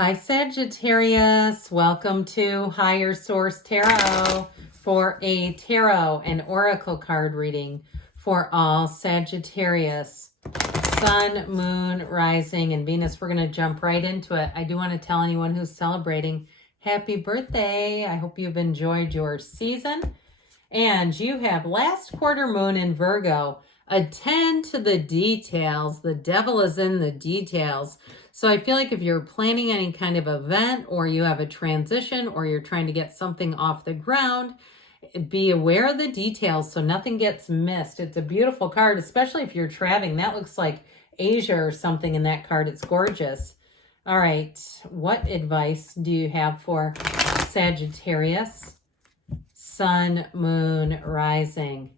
Hi Sagittarius, welcome to Higher Source Tarot for a tarot and oracle card reading for all Sagittarius, Sun, Moon, Rising, and Venus. We're going to jump right into it. I do want to tell anyone who's celebrating happy birthday. I hope you've enjoyed your season. And you have last quarter moon in Virgo. Attend to the details. The devil is in the details. So I feel like if you're planning any kind of event or you have a transition or you're trying to get something off the ground, be aware of the details so nothing gets missed. It's a beautiful card, especially if you're traveling. That looks like Asia or something in that card. It's gorgeous. All right. What advice do you have for Sagittarius, Sun, Moon, Rising,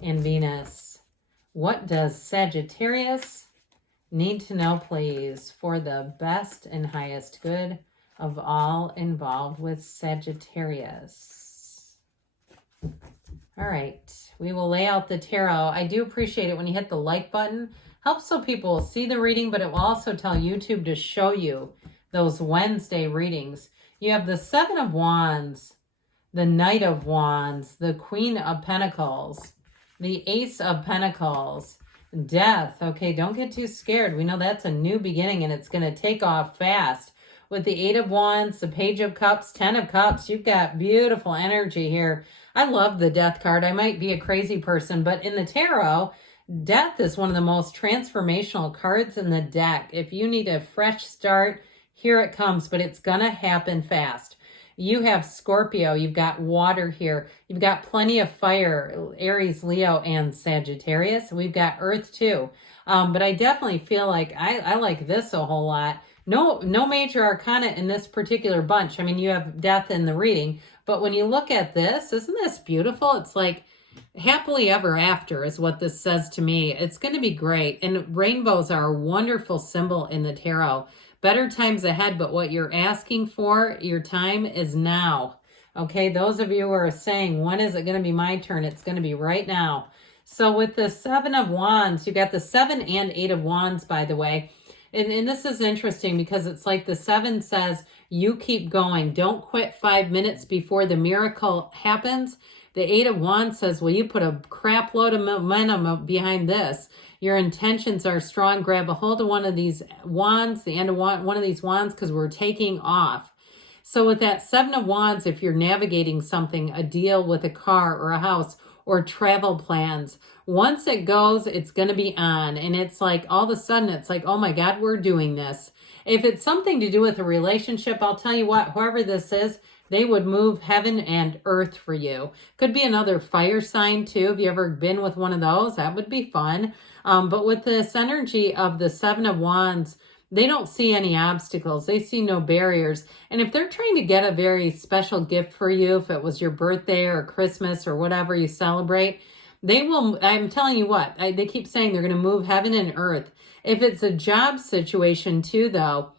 and Venus? What does Sagittarius need to know, please, for the best and highest good of all involved with Sagittarius? All right, we will lay out the tarot. I do appreciate it when you hit the like button. Helps so people will see the reading, but it will also tell YouTube to show you those Wednesday readings. You have the Seven of Wands, the Knight of Wands, the Queen of Pentacles, the Ace of Pentacles, Death. Okay, don't get too scared. We know that's a new beginning and it's going to take off fast. With the Eight of Wands, the Page of Cups, Ten of Cups, you've got beautiful energy here. I love the Death card. I might be a crazy person, but in the tarot, Death is one of the most transformational cards in the deck. If you need a fresh start, here it comes, but it's going to happen fast. You have Scorpio, you've got water here, you've got plenty of fire, Aries, Leo, and Sagittarius. We've got Earth too. But I definitely feel like I like this a whole lot. No major arcana in this particular bunch. I mean, you have Death in the reading, but when you look at this, isn't this beautiful? It's like happily ever after is what this says to me. It's going to be great. And rainbows are a wonderful symbol in the tarot. Better times ahead, but what you're asking for, your time is now. Okay, those of you who are saying, when is it going to be my turn? It's going to be right now. So with the Seven of Wands, you got the Seven and Eight of Wands, by the way. And this is interesting because it's like the Seven says, you keep going. Don't quit 5 minutes before the miracle happens. The Eight of Wands says, well, you put a crap load of momentum behind this. Your intentions are strong. Grab a hold of one of these wands, the end of one of these wands, because we're taking off. So with that Seven of Wands, if you're navigating something, a deal with a car or a house or travel plans, once it goes, it's going to be on. And it's like all of a sudden, it's like, oh my God, we're doing this. If it's something to do with a relationship, I'll tell you what, whoever this is, they would move heaven and earth for you. Could be another fire sign too. Have you ever been with one of those? That would be fun. But with this energy of the Seven of Wands, they don't see any obstacles. They see no barriers. And if they're trying to get a very special gift for you, if it was your birthday or Christmas or whatever you celebrate, they will, I'm telling you what, they keep saying they're going to move heaven and earth. If it's a job situation too, though,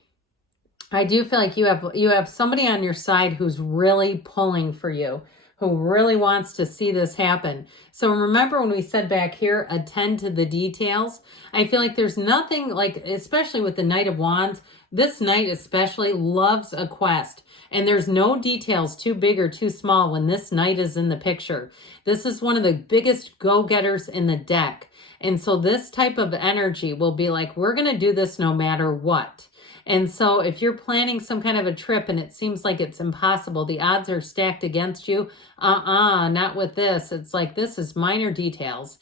I do feel like you have somebody on your side who's really pulling for you, who really wants to see this happen. So remember when we said back here, attend to the details. I feel like there's nothing like, especially with the Knight of Wands, this knight especially loves a quest. And there's no details too big or too small when this knight is in the picture. This is one of the biggest go-getters in the deck. And so this type of energy will be like, we're going to do this no matter what. And so if you're planning some kind of a trip and it seems like it's impossible, the odds are stacked against you, not with this. It's like, this is minor details,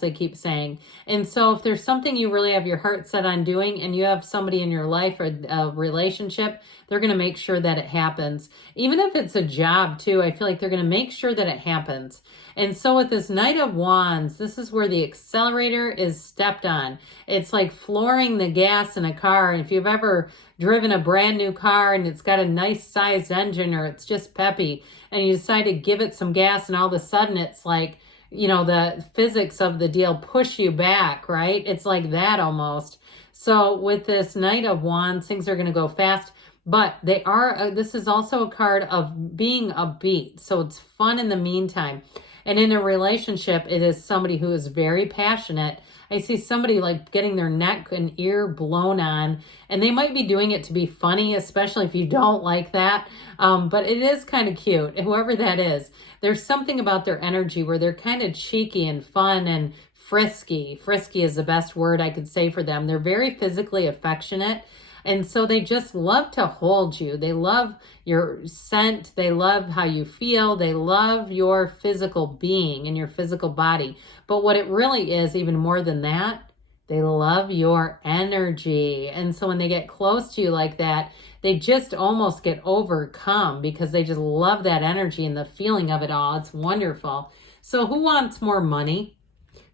they keep saying. And so if there's something you really have your heart set on doing and you have somebody in your life or a relationship, they're going to make sure that it happens. Even if it's a job too, I feel like they're going to make sure that it happens. And so with this Knight of Wands, this is where the accelerator is stepped on. It's like flooring the gas in a car. And if you've ever driven a brand new car and it's got a nice sized engine or it's just peppy and you decide to give it some gas and all of a sudden it's like, you know, the physics of the deal push you back, right? It's like that almost. So with this Knight of Wands, things are going to go fast. But they are, this is also a card of being upbeat. So it's fun in the meantime. And in a relationship, it is somebody who is very passionate I see somebody like getting their neck and ear blown on, and they might be doing it to be funny, especially if you don't like that. But it is kind of cute, whoever that is. There's something about their energy where they're kind of cheeky and fun and frisky. Frisky is the best word I could say for them. They're very physically affectionate. And so they just love to hold you. They love your scent. They love how you feel. They love your physical being and your physical body. But what it really is, even more than that, they love your energy. And so when they get close to you like that, they just almost get overcome because they just love that energy and the feeling of it all. It's wonderful. So who wants more money?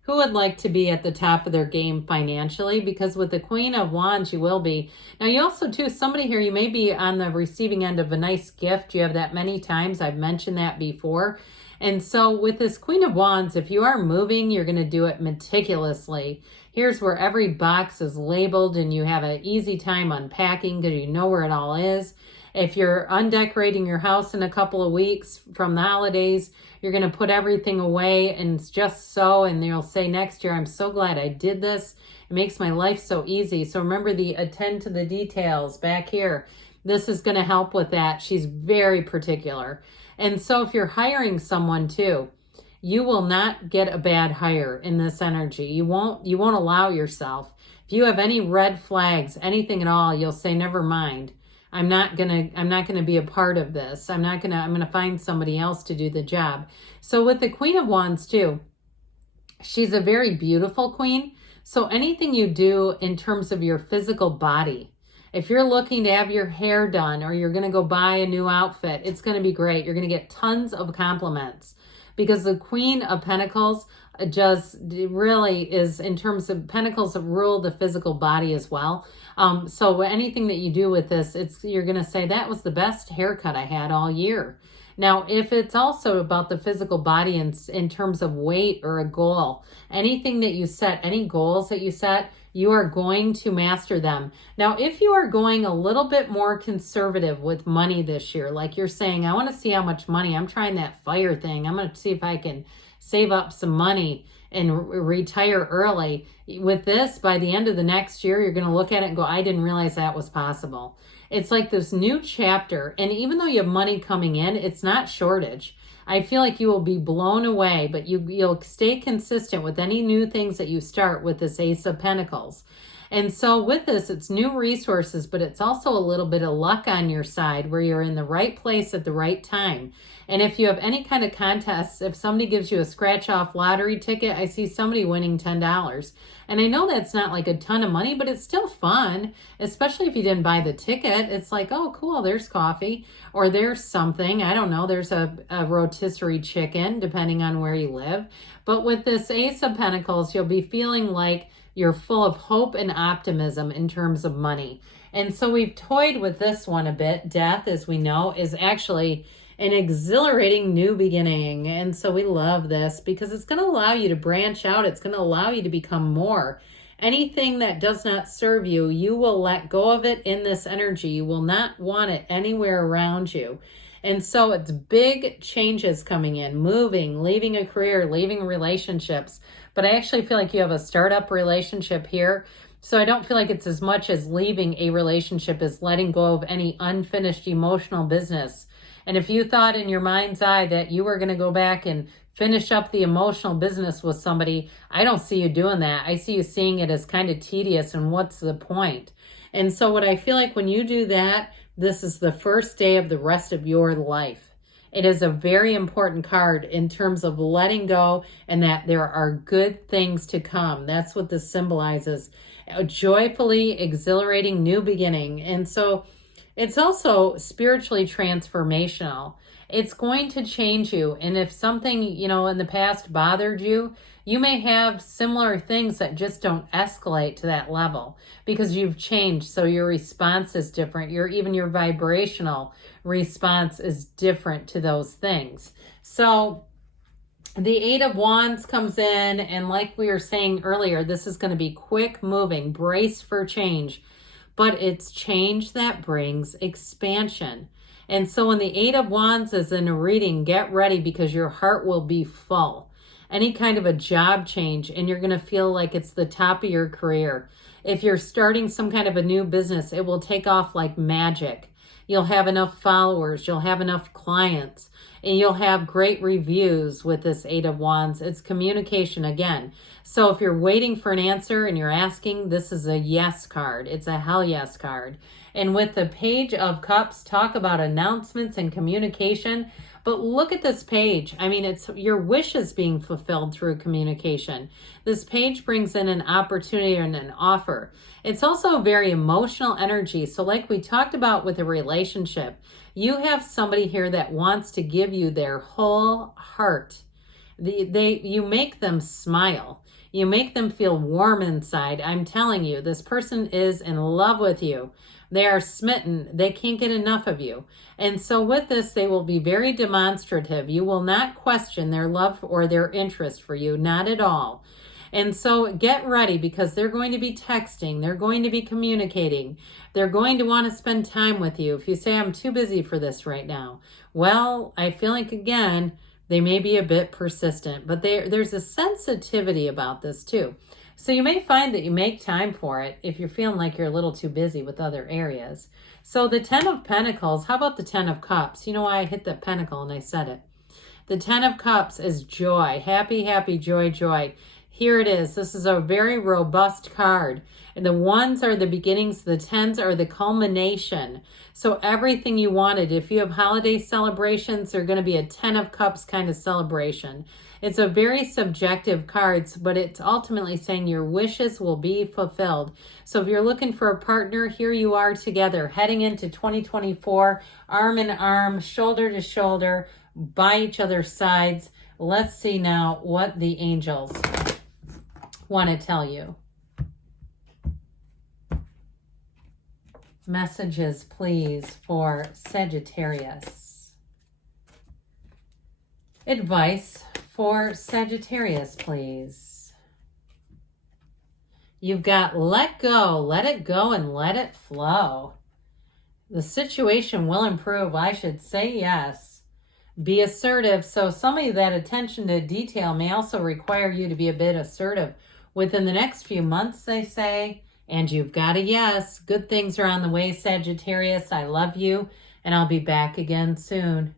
Who would like to be at the top of their game financially? Because with the Queen of Wands, you will be. Now, you also, too, somebody here, you may be on the receiving end of a nice gift. You have that many times. I've mentioned that before. And so with this Queen of Wands, if you are moving, you're going to do it meticulously. Here's where every box is labeled and you have an easy time unpacking because you know where it all is. If you're undecorating your house in a couple of weeks from the holidays, you're going to put everything away and it's just so, and you'll say next year, I'm so glad I did this. It makes my life so easy. So remember the attend to the details back here. This is going to help with that. She's very particular. And so if you're hiring someone too, you will not get a bad hire in this energy. You won't allow yourself. If you have any red flags, anything at all, you'll say, never mind. I'm not gonna be a part of this. I'm gonna find somebody else to do the job. So with the Queen of Wands too, she's a very beautiful queen. So anything you do in terms of your physical body, if you're looking to have your hair done or you're gonna go buy a new outfit, it's gonna be great. You're gonna get tons of compliments because the Queen of Pentacles just really is, in terms of Pentacles, rule the physical body as well. So anything that you do with this, you're going to say, that was the best haircut I had all year. Now, if it's also about the physical body in terms of weight or a goal, anything that you set, any goals that you set, you are going to master them. Now, if you are going a little bit more conservative with money this year, like you're saying, I want to see how much money, I'm trying that fire thing, I'm going to see if I can save up some money and retire early. With this, by the end of the next year, you're going to look at it and go, I didn't realize that was possible. It's like this new chapter. And even though you have money coming in, it's not shortage. I feel like you will be blown away, but you'll stay consistent with any new things that you start with this Ace of Pentacles. And so with this, it's new resources, but it's also a little bit of luck on your side where you're in the right place at the right time. And if you have any kind of contests, if somebody gives you a scratch-off lottery ticket, I see somebody winning $10. And I know that's not like a ton of money, but it's still fun, especially if you didn't buy the ticket. It's like, oh, cool, there's coffee, or there's something. I don't know, there's a rotisserie chicken, depending on where you live. But with this Ace of Pentacles, you'll be feeling like you're full of hope and optimism in terms of money. And so we've toyed with this one a bit. Death, as we know, is actually an exhilarating new beginning. And so we love this because it's going to allow you to branch out. It's going to allow you to become more. Anything that does not serve you, you will let go of it in this energy. You will not want it anywhere around you. And so it's big changes coming in, moving, leaving a career, leaving relationships. But I actually feel like you have a startup relationship here. So I don't feel like it's as much as leaving a relationship as letting go of any unfinished emotional business. And if you thought in your mind's eye that you were going to go back and finish up the emotional business with somebody, I don't see you doing that. I see you seeing it as kind of tedious, and what's the point? And so what I feel like when you do that, this is the first day of the rest of your life. It is a very important card in terms of letting go and that there are good things to come. That's what this symbolizes. A joyfully exhilarating new beginning. And so it's also spiritually transformational. It's going to change you. And if something, in the past bothered you, you may have similar things that just don't escalate to that level because you've changed. So your response is different. Even your vibrational response is different to those things. So the Eight of Wands comes in, and like we were saying earlier, this is going to be quick moving, brace for change, but it's change that brings expansion. And so when the Eight of Wands is in a reading, get ready because your heart will be full. any kind of a job change, and you're going to feel like it's the top of your career. If you're starting some kind of a new business, it will take off like magic. You'll have enough followers, you'll have enough clients, and you'll have great reviews with this Eight of Wands. It's communication again. So if you're waiting for an answer and you're asking, this is a yes card. It's a hell yes card. And with the Page of Cups, talk about announcements and communication. But look at this page. I mean, it's your wishes being fulfilled through communication. This page brings in an opportunity and an offer. It's also a very emotional energy. So like we talked about with a relationship, you have somebody here that wants to give you their whole heart. You make them smile. You make them feel warm inside. I'm telling you, this person is in love with you. They are smitten. They can't get enough of you. And so with this, they will be very demonstrative. You will not question their love or their interest for you, not at all. And so get ready, because they're going to be texting. They're going to be communicating. They're going to want to spend time with you. If you say, I'm too busy for this right now, well, I feel like, again, they may be a bit persistent, but there's a sensitivity about this too. So you may find that you make time for it if you're feeling like you're a little too busy with other areas. So the 10 of Pentacles, how about the 10 of Cups? You know why I hit the pentacle and I said it. The 10 of Cups is joy. Happy, happy, joy, joy. Here it is. This is a very robust card. And the ones are the beginnings. The 10s are the culmination. So everything you wanted. If you have holiday celebrations, they're going to be a 10 of Cups kind of celebration. It's a very subjective cards, but it's ultimately saying your wishes will be fulfilled. So if you're looking for a partner, here you are together, heading into 2024, arm in arm, shoulder to shoulder, by each other's sides. Let's see now what the angels want to tell you. Messages, please, for Sagittarius. Advice for Sagittarius, please. You've got let go, let it go, and let it flow. The situation will improve. I should say yes. Be assertive. So some of that attention to detail may also require you to be a bit assertive within the next few months, they say. And you've got a yes. Good things are on the way, Sagittarius. I love you, and I'll be back again soon.